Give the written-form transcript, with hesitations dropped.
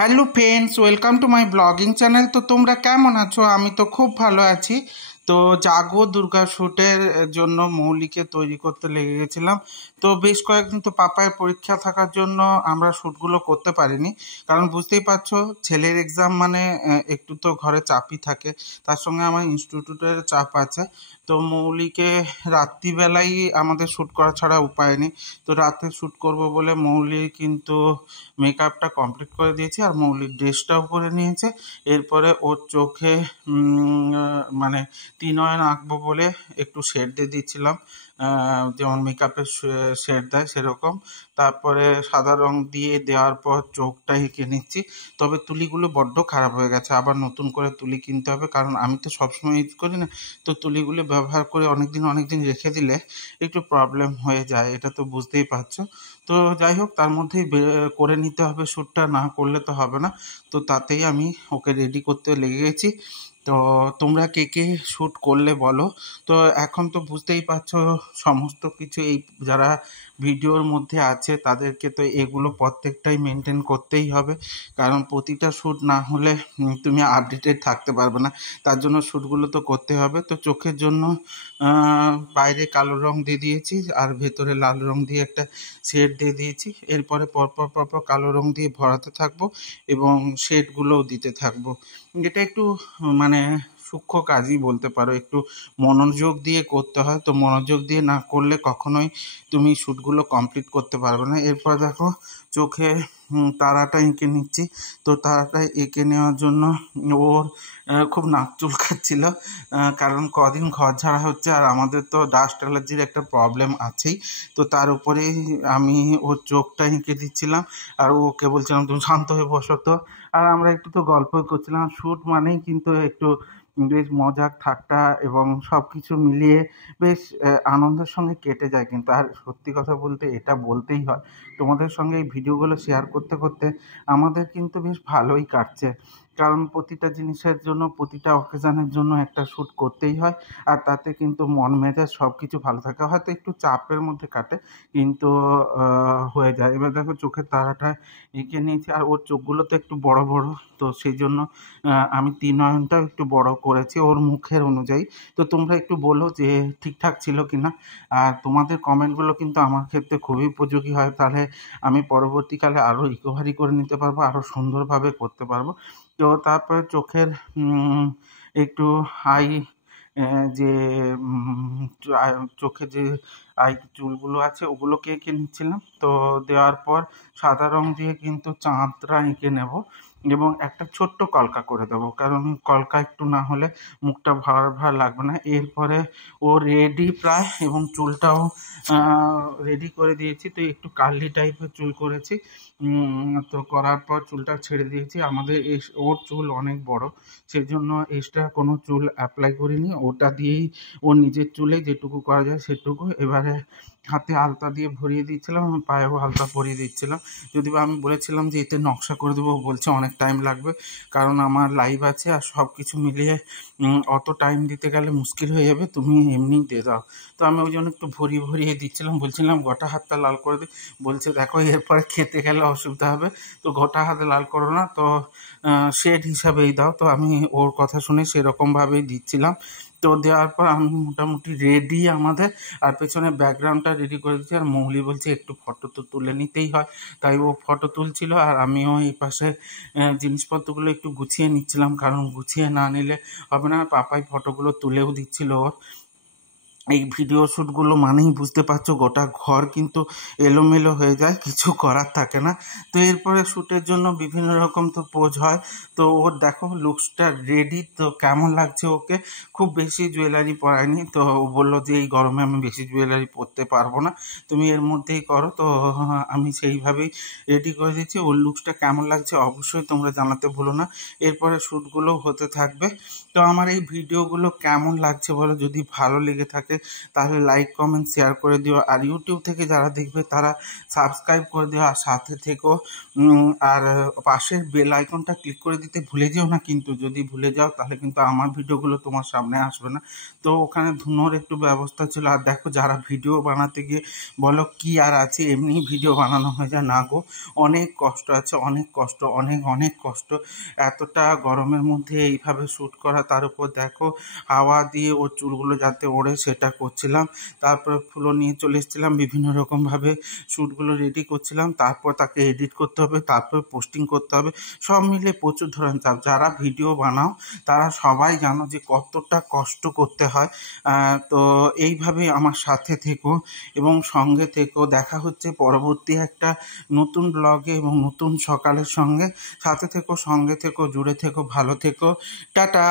Hello friends, welcome to my blogging channel. তো তোমরা কেমন আছো? আমি তো খুব ভালো আছি। তো জাগো দুর্গা শ্যুটের জন্য মৌলিকে তৈরি করতে লেগে গেছিলাম। তো বেশ কয়েকদিন তো পাপায়ের পরীক্ষা থাকার জন্য আমরা শ্যুটগুলো করতে পারিনি, কারণ বুঝতেই পারছো ছেলের এক্সাম মানে একটু তো ঘরে চাপই থাকে, তার সঙ্গে আমার ইনস্টিটিউটের চাপ আছে। তো মৌলিকে রাত্রিবেলাই আমাদের শ্যুট করা ছাড়া উপায় নেই। তো রাতে শ্যুট করব বলে মৌলি কিন্তু মেকআপটা কমপ্লিট করে দিয়েছি আর মৌলির ড্রেসটাও করে নিয়েছে। এরপরে ওর চোখে মানে ত্রিনয়ন আঁকবো বলে একটু শেড দিয়ে দিচ্ছিলাম, যেমন মেকআপের শেড দেয় সেরকম। তারপরে সাদা রং দিয়ে দেওয়ার পর চোখটা এঁকে নিচ্ছি। তবে তুলিগুলো বড্ড খারাপ হয়ে গেছে, আবার নতুন করে তুলি কিনতে হবে, কারণ আমি তো সবসময় ইউজ করি না। তো তুলিগুলো ব্যবহার করে অনেকদিন রেখে দিলে একটু প্রবলেম হয়ে যায়, এটা তো বুঝতেই পারছো। তো যাই হোক, তার মধ্যেই করে নিতে হবে শ্যুটটা, না করলে তো হবে না। তো তাতেই আমি ওকে রেডি করতে লেগে গেছি। তো তোমরা কে কে শ্যুট করলে বলো। তো এখন তো বুঝতেই পারছো সমস্ত কিছু এই যারা ভিডিওর মধ্যে আছে তাদেরকে তো এগুলো প্রত্যেকটাই মেনটেন করতেই হবে, কারণ প্রতিটা শ্যুট না হলে তুমি আপডেটেড থাকতে পারবে না। তার জন্য শ্যুটগুলো তো করতে হবে। তো চোখের জন্য বাইরে কালো রং দিয়ে দিয়েছি আর ভেতরে লাল রং দিয়ে একটা শেড দিয়ে দিয়েছি। এরপরে পরপর কালো রং দিয়ে ভরাতে থাকবো এবং শেডগুলোও দিতে থাকবো। এটা একটু মানে সূক্ষ্ম কাজই বলতে পারো, একটু মনোযোগ দিয়ে করতে হয়। তো মনোযোগ দিয়ে না করলে কখনোই তুমি শ্যুটগুলো কমপ্লিট করতে পারবে না। এরপর দেখো চোখে তারাটা এঁকে নিচ্ছি। তো তারাটা এঁকে নেওয়ার জন্য ওর খুব নাক চুলকাচ্ছিল, কারণ কদিন ঘর ঝাড়া হচ্ছে আর আমাদের তো ডাস্ট অ্যালার্জির একটা প্রবলেম আছেই। তো তার উপরেই আমি ওর চোখটা এঁকে দিচ্ছিলাম আর ওকে বলছিলাম তুমি শান্ত হয়ে বসো তো। আর আমরা একটু তো গল্পই করছিলাম। শ্যুট মানেই কিন্তু একটু বেশ মজার ঠাট্টা এবং সব কিছু মিলিয়ে বেশ আনন্দের সঙ্গে কেটে যায় কিন্তু। আর সত্যি কথা বলতে এটা বলতেই হয়, তোমাদের সঙ্গে এই ভিডিওগুলো শেয়ার করতে করতে আমাদের কিন্তু বেশ ভালোই কাটছে, কারণ প্রতিটা জিনিসের জন্য প্রতিটা অকেশনের জন্য একটা শ্যুট করতেই হয়। আর তাতে কিন্তু মন মেজাজ সব কিছু ভালো থাকে, হয়তো একটু চাপের মধ্যে কাটে কিন্তু হয়ে যায়। এবার দেখো চোখের তারাটা এঁকে নিয়েছি আর ওর চোখগুলো তো একটু বড় বড়, তো সেই জন্য আমি ত্রিনয়নটাও একটু বড় করেছি ওর মুখের অনুযায়ী। তো তোমরা একটু বলো যে ঠিকঠাক ছিল কি না। আর তোমাদের কমেন্টগুলো কিন্তু আমার ক্ষেত্রে খুবই উপযোগী হয়, তাহলে আমি পরবর্তীকালে আরও রিকভারি করে নিতে পারবো, আরও সুন্দরভাবে করতে পারবো। তো তারপরে চোখের একটু আই যে চোখে যে আই চুলগুলো আছে ওগুলোকে এঁকে নিচ্ছিলাম। তো দেওয়ার পর সাদা রং দিয়ে কিন্তু চাঁদটা এঁকে নেব এবং একটা ছোট্ট কলকা করে দেবো, কারণ কলকা একটু না হলে মুখটা ভার লাগবে না। এরপরে ও রেডি প্রায়, এবং চুলটাও রেডি করে দিয়েছি। তো একটু কার্লি টাইপের চুল করেছি। তো করার পর চুলটা ছেড়ে দিয়েছি। আমাদের ওর চুল অনেক বড়, সেই জন্য এক্সট্রা কোনো চুল অ্যাপ্লাই করিনি, ওটা দিয়েই ওর নিজের চুলে যেটুকু করা যায় সেটুকু। এবারে হাতে আলতা দিয়ে ভরিয়ে দিচ্ছিলাম, আমার পায়েও আলতা পরিয়ে দিচ্ছিলাম। যদিও আমি বলেছিলাম যে এতে নকশা করে দেবো, বলছে অনেক টাইম লাগবে, কারণ আমার লাইভ আছে আর সব কিছু মিলিয়ে অত টাইম দিতে গেলে মুশকিল হয়ে যাবে, তুমি এমনিই দিয়ে দাও। তো আমি ওই জন্য একটু ভরিয়ে দিচ্ছিলাম, বলছিলাম গোটা হাতটা লাল করে দিই। বলছে দেখো এরপরে খেতে গেলে অসুবিধা হবে, তো গোটা হাতে লাল করো না, তো শেড হিসাবেই দাও। তো আমি ওর কথা শুনে সেরকমভাবেই দিচ্ছিলাম। তো দেওয়ার পর আমি মোটামুটি রেডি আমাদের, আর পেছনে ব্যাকগ্রাউন্ডটা রেডি করে দিচ্ছি। আর মৌলি বলছে একটু ফটো তো তুলে নিতেই হয়, তাই ও ফটো তুলছিল আর আমিও এই পাশে জিনিসপত্রগুলো একটু গুছিয়ে নিচ্ছিলাম, কারণ গুছিয়ে না নিলে হবে না। পাপাই ফটোগুলো তুলেও দিচ্ছিল ওর। এই ভিডিও শ্যুটগুলো মানেই বুঝতে পারছো গোটা ঘর কিন্তু এলোমেলো হয়ে যায়, কিছু করার থাকে না। তো এরপরে শ্যুটের জন্য বিভিন্ন রকম তো পোজ হয়। তো ওর দেখো লুকসটা রেডি, তো কেমন লাগছে ওকে। খুব বেশি জুয়েলারি পরায়নি, তো ও বললো যে এই গরমে আমি বেশি জুয়েলারি পরতে পারবো না, তুমি এর মধ্যেই করো। তো আমি সেইভাবেই রেডি করে দিচ্ছি। ওর লুকসটা কেমন লাগছে অবশ্যই তোমরা জানাতে ভুলো না। এরপরে শ্যুটগুলো হতে থাকবে। তো আমার এই ভিডিওগুলো কেমন লাগছে বলো, যদি ভালো লেগে থাকে তাহলে লাইক কমেন্ট শেয়ার করে দিও। আর ইউটিউব থেকে যারা দেখবে তারা সাবস্ক্রাইব করে দিও আর সাথে থেকো। আর পাশের বেল আইকনটা ক্লিক করে দিতে ভুলে যেও না, কিন্তু যদি ভুলে যাও তাহলে কিন্তু আমার ভিডিওগুলো তোমার সামনে আসবে না। তো ওখানে ধুনোর একটু ব্যবস্থা ছিল। আর দেখো, যারা ভিডিও বানাতে গিয়ে বলো কি আর আছে, এমনি ভিডিও বানানো হয়ে যায়, না গো, অনেক কষ্ট আছে, অনেক কষ্ট, অনেক অনেক কষ্ট। এতটা গরমের মধ্যে এইভাবে শ্যুট করা, তার উপর দেখো হাওয়া দিয়ে ওর চুলগুলো যাতে ওড়ে সেটা করছিলাম। তারপরে ফুলও নিয়ে চলে এসেছিলাম, বিভিন্ন রকমভাবে শ্যুটগুলো রেডি করছিলাম। তারপর তাকে এডিট করতে হবে, তারপর পোস্টিং করতে হবে, সব মিলে প্রচুর ধরনের চাপ। যারা ভিডিও বানাও তারা সবাই জানো যে কতটা কষ্ট করতে হয়। তো এইভাবেই আমার সাথে থেকো এবং সঙ্গে থেকো। দেখা হচ্ছে পরবর্তী একটা নতুন ব্লগে এবং নতুন সকালের সঙ্গে। সাথে থেকো, সঙ্গে থেকো, জুড়ে থেকো, ভালো থেকো, টাটা।